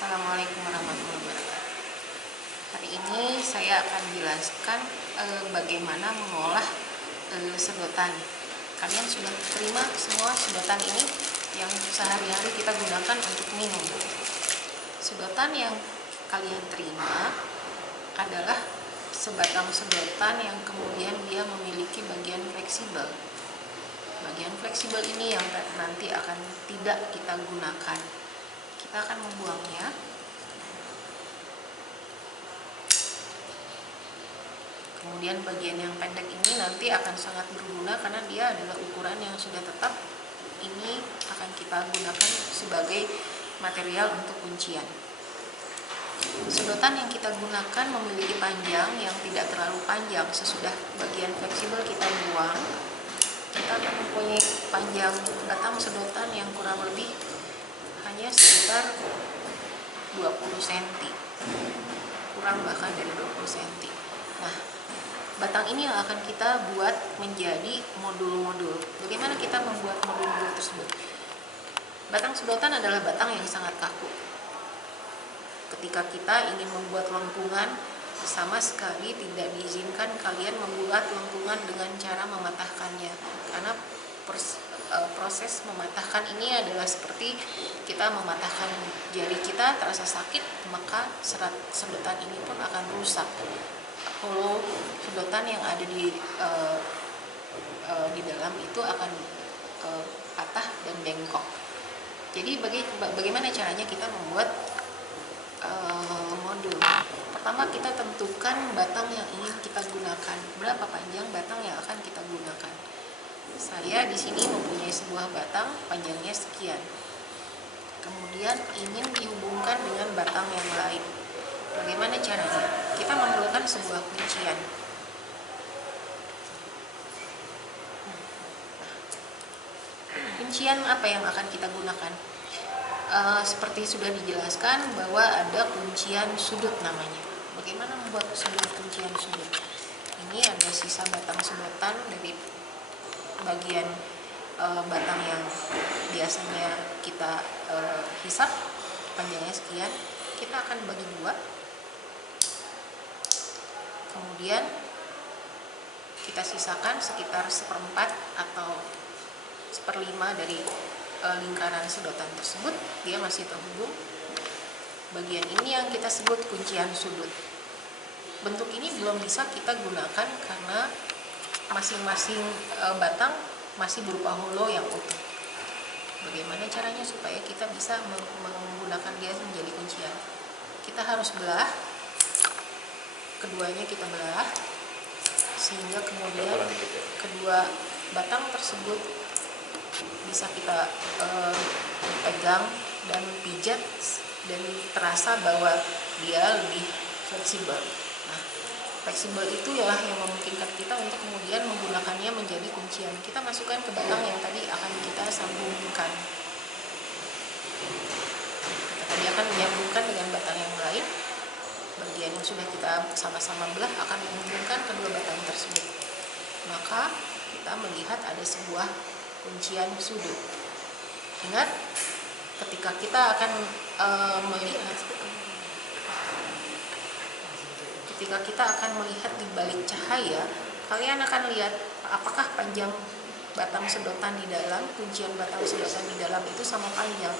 Assalamualaikum warahmatullahi wabarakatuh. Hari ini saya akan jelaskan bagaimana mengolah sedotan. Kalian sudah terima semua sedotan ini yang sehari-hari kita gunakan untuk minum. Sedotan yang kalian terima adalah sebatang sedotan yang kemudian dia memiliki bagian fleksibel. Bagian fleksibel ini yang nanti akan tidak kita gunakan. Kita akan membuangnya. Kemudian bagian yang pendek ini nanti akan sangat berguna karena dia adalah ukuran yang sudah tetap. Ini akan kita gunakan sebagai material untuk kuncian. Sedotan yang kita gunakan memiliki panjang yang tidak terlalu panjang. Sesudah bagian fleksibel kita buang, kita akan mempunyai panjang batang sedotan yang kurang lebih hanya sekitar 20 cm, kurang bahkan dari 20 cm. Nah, batang ini yang akan kita buat menjadi modul-modul. Bagaimana kita membuat modul-modul tersebut? Batang sedotan adalah batang yang sangat kaku. Ketika kita ingin membuat lengkungan, sama sekali tidak diizinkan kalian membuat lengkungan dengan cara mematahkannya, karena proses mematahkan ini adalah seperti kita mematahkan jari kita, terasa sakit, maka serat sedotan ini pun akan rusak. Holo sedotan yang ada di dalam itu akan patah dan bengkok. Jadi bagaimana caranya kita membuat modul? Pertama, kita tentukan batang yang ingin kita gunakan. Berapa panjang batang yang akan kita gunakan? Saya di sini mempunyai sebuah batang panjangnya sekian. Kemudian ingin dihubungkan dengan batang yang lain. Bagaimana caranya? Kita memerlukan sebuah kuncian. Kuncian apa yang akan kita gunakan? Seperti sudah dijelaskan bahwa ada kuncian sudut namanya. Bagaimana membuat sebuah kuncian sudut? Ini ada sisa batang sedotan dari bagian batang yang biasanya kita hisap, panjangnya sekian. Kita akan bagi dua, kemudian kita sisakan sekitar 1/4 atau 1/5 dari lingkaran sedotan tersebut. Dia masih terhubung. Bagian ini yang kita sebut kuncian sudut. Bentuk ini belum bisa kita gunakan karena masing-masing batang masih berupa holo yang utuh. Bagaimana caranya supaya kita bisa menggunakan dia menjadi kuncian? Kita harus belah, keduanya kita belah, sehingga kemudian kedua batang tersebut bisa kita pegang dan pijat, dan terasa bahwa dia lebih fleksibel. Nah, fleksibel itu ialah yang memungkinkan kita untuk kemudian menggunakannya menjadi kuncian. Kita masukkan ke batang yang tadi akan kita sambungkan. Kita tadi akan menyambungkan dengan batang yang lain. Bagian yang sudah kita sama-sama belah akan menghubungkan kedua batang tersebut. Maka kita melihat ada sebuah kuncian sudut. Ingat, ketika kita akan melihat di balik cahaya, kalian akan lihat apakah panjang batang sedotan di dalam, kuncian batang sedotan di dalam itu sama panjang.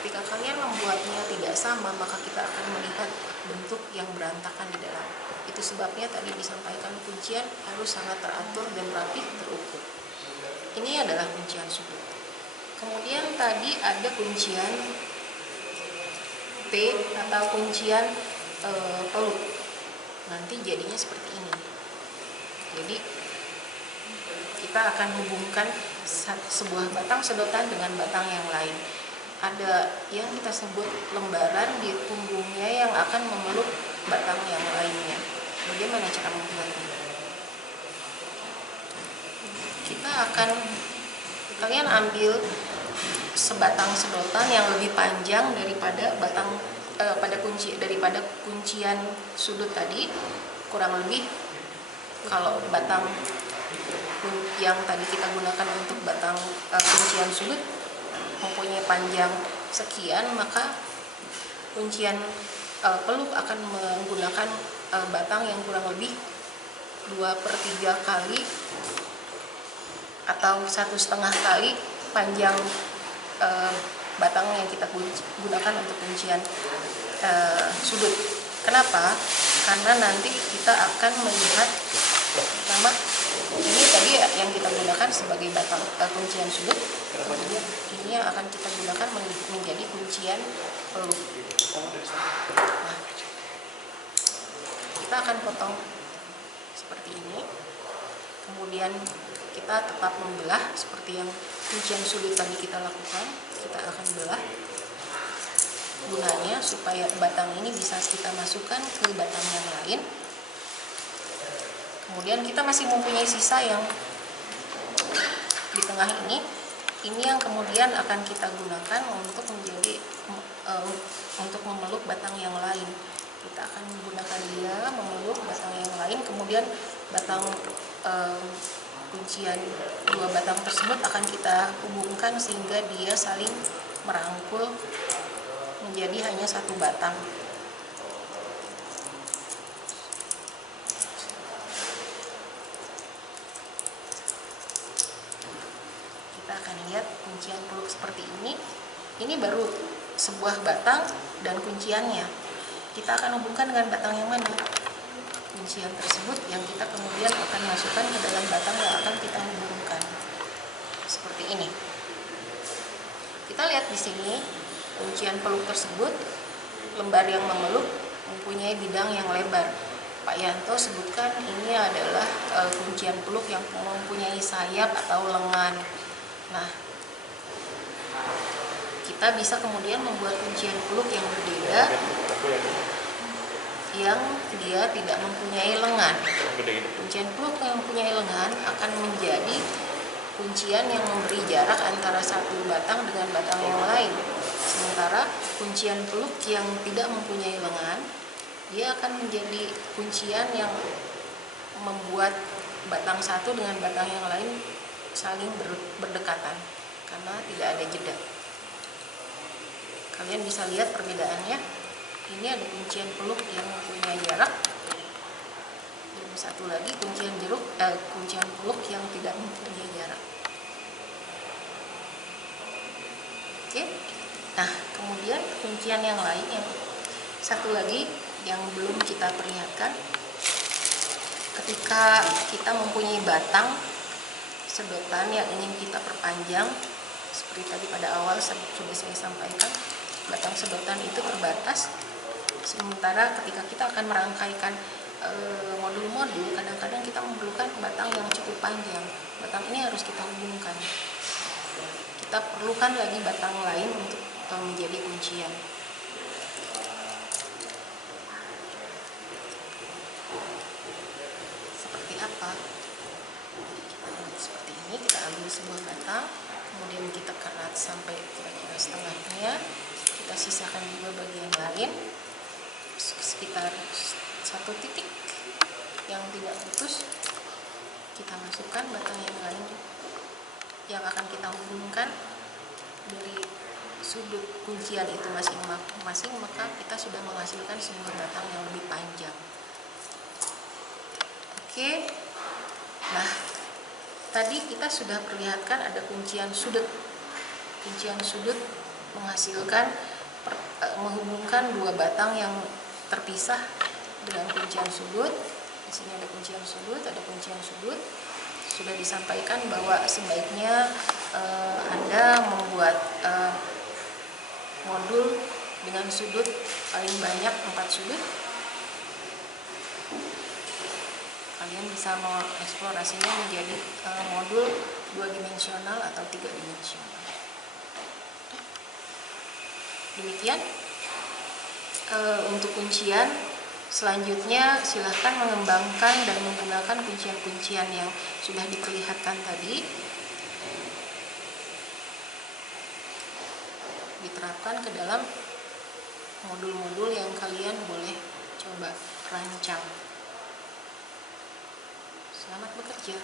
Ketika kalian membuatnya tidak sama, maka kita akan melihat bentuk yang berantakan di dalam. Itu sebabnya tadi disampaikan kuncian harus sangat teratur dan rapi, terukur. Ini adalah kuncian sudut. Kemudian tadi ada kuncian T atau kuncian pelut. Nanti jadinya seperti ini. Jadi kita akan hubungkan sebuah batang sedotan dengan batang yang lain. Ada yang kita sebut lembaran di punggungnya yang akan memeluk batang yang lainnya. Bagaimana cara membuatnya? Kalian ambil sebatang sedotan yang lebih panjang daripada daripada kuncian sudut tadi. Kurang lebih, kalau batang yang tadi kita gunakan untuk batang kuncian sudut mempunyai panjang sekian, maka kuncian peluk akan menggunakan batang yang kurang lebih 2/3 kali atau 1,5 kali panjang batang yang kita gunakan untuk kuncian sudut. Kenapa? Karena nanti kita akan melihat pertama ini tadi yang kita gunakan sebagai batang kuncian sudut, kemudian ini yang akan kita gunakan menjadi kuncian peluk. Nah, kita akan potong seperti ini, kemudian kita tetap membelah seperti yang kuncian sudut tadi kita lakukan. Kita akan belah, gunanya supaya batang ini bisa kita masukkan ke batang yang lain. Kemudian kita masih mempunyai sisa yang di tengah ini yang kemudian akan kita gunakan untuk untuk memeluk batang yang lain. Kita akan menggunakan dia memeluk batang yang lain, kemudian batang kuncian dua batang tersebut akan kita hubungkan sehingga dia saling merangkul menjadi hanya satu batang. Kita akan lihat kuncian peluk seperti ini. Ini baru sebuah batang dan kunciannya. Kita akan hubungkan dengan batang yang mana? Kuncian tersebut yang kita kemudian akan masukkan ke dalam batang yang akan kita hubungkan. Seperti ini. Kita lihat di sini kuncian peluk tersebut, lembar yang memeluk mempunyai bidang yang lebar. Pak Yanto sebutkan ini adalah kuncian peluk yang mempunyai sayap atau lengan. Nah, kita bisa kemudian membuat kuncian peluk yang berbeda, yang dia tidak mempunyai lengan. Kuncian peluk yang mempunyai lengan akan menjadi kuncian yang memberi jarak antara satu batang dengan batang yang lain. Sementara kuncian peluk yang tidak mempunyai lengan, dia akan menjadi kuncian yang membuat batang satu dengan batang yang lain saling berdekatan karena tidak ada jeda. Kalian bisa lihat perbedaannya. Ini ada kuncian peluk yang mempunyai jarak, dan satu lagi kuncian peluk yang tidak mempunyai jarak. Oke. Nah, kemudian kuncian yang lain, yang satu lagi yang belum kita perlihatkan, ketika kita mempunyai batang sedotan yang ingin kita perpanjang, seperti tadi pada awal sudah saya sampaikan, batang sedotan itu terbatas. Sementara ketika kita akan merangkaikan modul-modul, kadang-kadang kita memerlukan batang yang cukup panjang. Batang ini harus kita hubungkan. Kita perlukan lagi batang lain untuk menjadi kuncian. Seperti apa? Kita lihat seperti ini. Kita ambil sebuah batang, kemudian kita kerat sampai kira-kira setengahnya. Kita sisakan juga bagian lain, sekitar 1 titik yang tidak putus. Kita masukkan batang yang lain yang akan kita hubungkan dari sudut kuncian itu masing-masing, maka kita sudah menghasilkan sebuah batang yang lebih panjang. Oke. Nah, tadi kita sudah perlihatkan ada kuncian sudut. Kuncian sudut menghasilkan menghubungkan dua batang yang terpisah dengan kuncian sudut. Di sini ada kuncian sudut, ada kuncian sudut. Sudah disampaikan bahwa sebaiknya Anda membuat modul dengan sudut paling banyak 4 sudut. Kalian bisa mengeksplorasinya menjadi modul 2 dimensional atau 3 dimensional. Demikian untuk kuncian. Selanjutnya silahkan mengembangkan dan menggunakan kuncian-kuncian yang sudah diperlihatkan tadi, diterapkan ke dalam modul-modul yang kalian boleh coba rancang. Selamat bekerja.